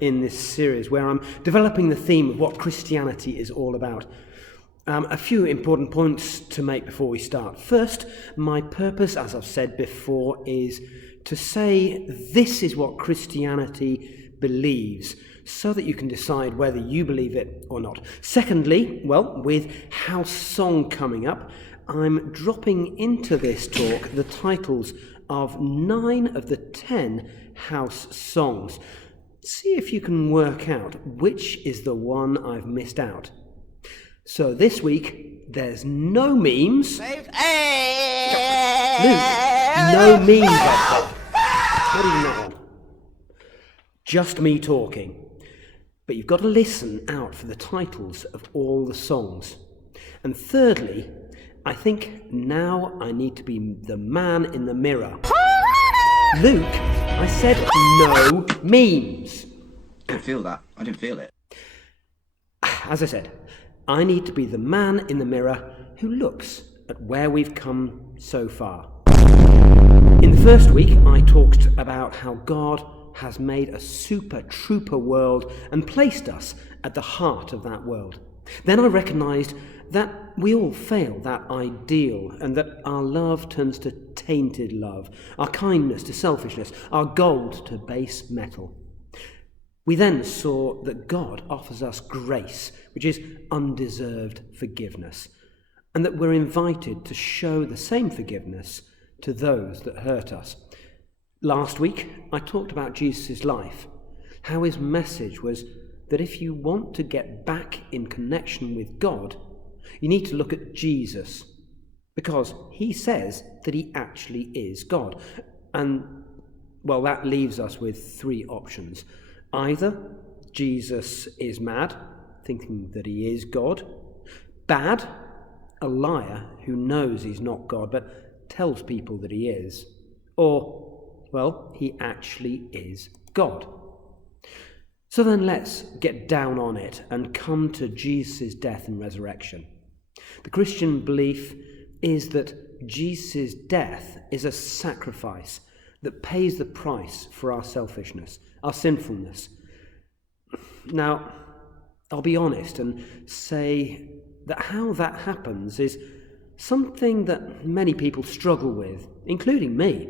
in this series where I'm developing the theme of what Christianity is all about. A few important points to make before we start. First, my purpose, as I've said before, is to say this is what Christianity believes, so that you can decide whether you believe it or not. Secondly, with House Song coming up, I'm dropping into this talk the titles of 9 of the 10 House Songs. See if you can work out which is the one I've missed out. So this week, there's no memes. Luke, no memes, I said. Not even that one. Just me talking. But you've got to listen out for the titles of all the songs. And thirdly, I think now I need to be the man in the mirror. Luke, I said no memes. I didn't feel that. I didn't feel it. As I said, I need to be the man in the mirror who looks at where we've come so far. In the first week, I talked about how God has made a super trooper world and placed us at the heart of that world. Then I recognised that we all fail that ideal, and that our love turns to tainted love, our kindness to selfishness, our gold to base metal. We then saw that God offers us grace, which is undeserved forgiveness, and that we're invited to show the same forgiveness to those that hurt us. Last week, I talked about Jesus' life, how his message was that if you want to get back in connection with God, you need to look at Jesus, because he says that he actually is God. And, that leaves us with 3 options. Either Jesus is mad, thinking that he is God; bad, a liar who knows he's not God but tells people that he is; or, he actually is God. So then let's get down on it and come to Jesus' death and resurrection. The Christian belief is that Jesus' death is a sacrifice that pays the price for our selfishness, our sinfulness. Now, I'll be honest and say that how that happens is something that many people struggle with, including me.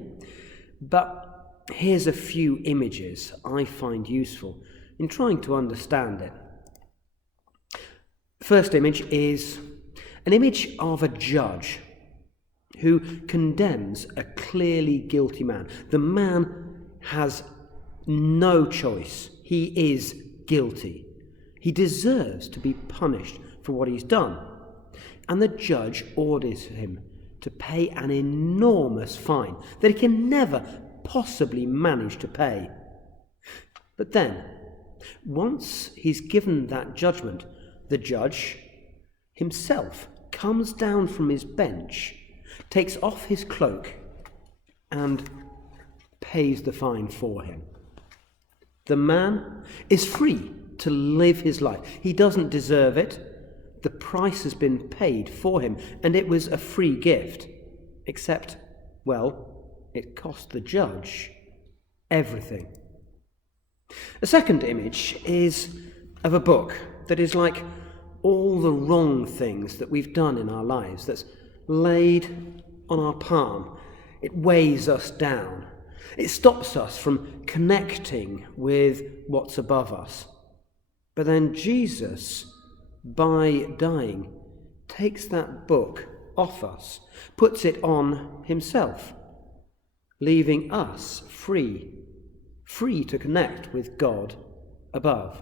But here's a few images I find useful in trying to understand it. The first image is an image of a judge who condemns a clearly guilty man. The man has no choice. He is guilty. He deserves to be punished for what he's done. And the judge orders him to pay an enormous fine that he can never possibly manage to pay. But then, once he's given that judgment, the judge himself comes down from his bench, takes off his cloak, and pays the fine for him. The man is free to live his life. He doesn't deserve it. The price has been paid for him, and it was a free gift. Except, it cost the judge everything. A second image is of a book that is like all the wrong things that we've done in our lives, that's laid on our palm. It weighs us down. It stops us from connecting with what's above us. But then Jesus, by dying, takes that book off us, puts it on himself, leaving us free to connect with God above.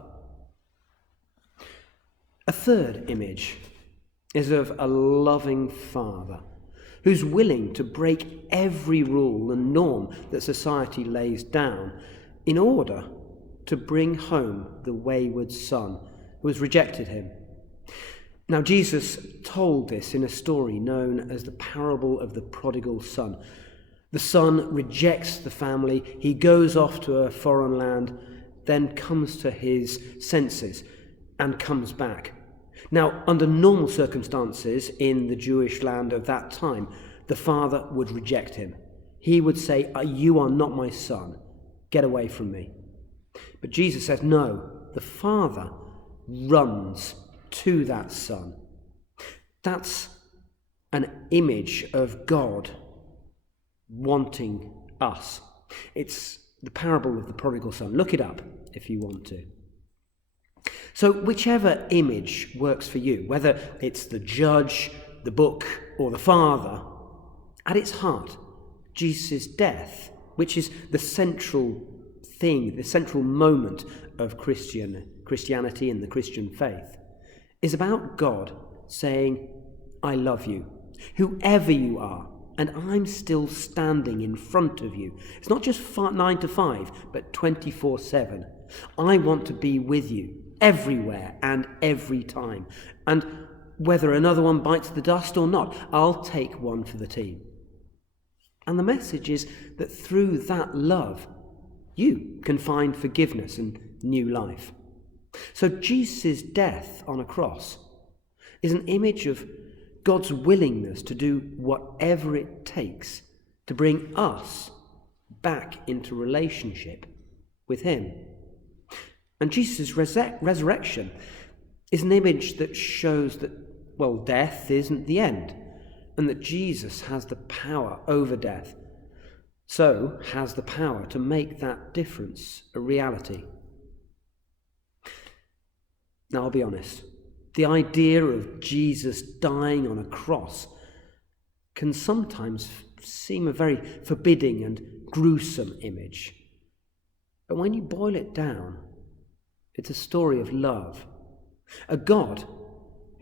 A third image is of a loving father who's willing to break every rule and norm that society lays down in order to bring home the wayward son who has rejected him. Now, Jesus told this in a story known as the parable of the prodigal son. The son rejects the family, he goes off to a foreign land, then comes to his senses and comes back. Now, under normal circumstances in the Jewish land of that time, the father would reject him. He would say, "You are not my son. Get away from me." But Jesus says, no, the Father runs to that Son. That's an image of God wanting us. It's the parable of the prodigal son. Look it up if you want to. So whichever image works for you, whether it's the judge, the book, or the Father, at its heart, Jesus' death, which is the central thing, the central moment of Christianity and the Christian faith, is about God saying, I love you, whoever you are, and I'm still standing in front of you. It's not just 9 to 5, but 24/7. I want to be with you everywhere and every time. And whether another one bites the dust or not, I'll take one for the team. And the message is that through that love, you can find forgiveness and new life. So Jesus' death on a cross is an image of God's willingness to do whatever it takes to bring us back into relationship with him. And Jesus' resurrection is an image that shows that, well, death isn't the end, and that Jesus has the power over death, so has the power to make that difference a reality. Now, I'll be honest. The idea of Jesus dying on a cross can sometimes seem a very forbidding and gruesome image. But when you boil it down, it's a story of love. A God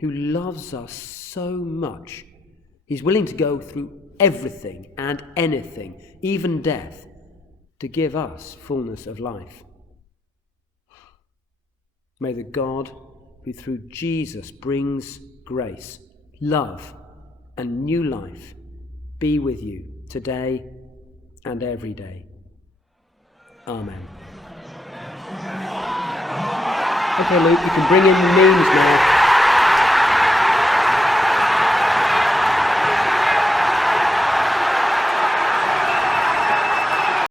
who loves us so much, he's willing to go through everything and anything, even death, to give us fullness of life. May the God who through Jesus brings grace, love, and new life be with you today and every day. Amen. Okay, Luke, you can bring in the memes now.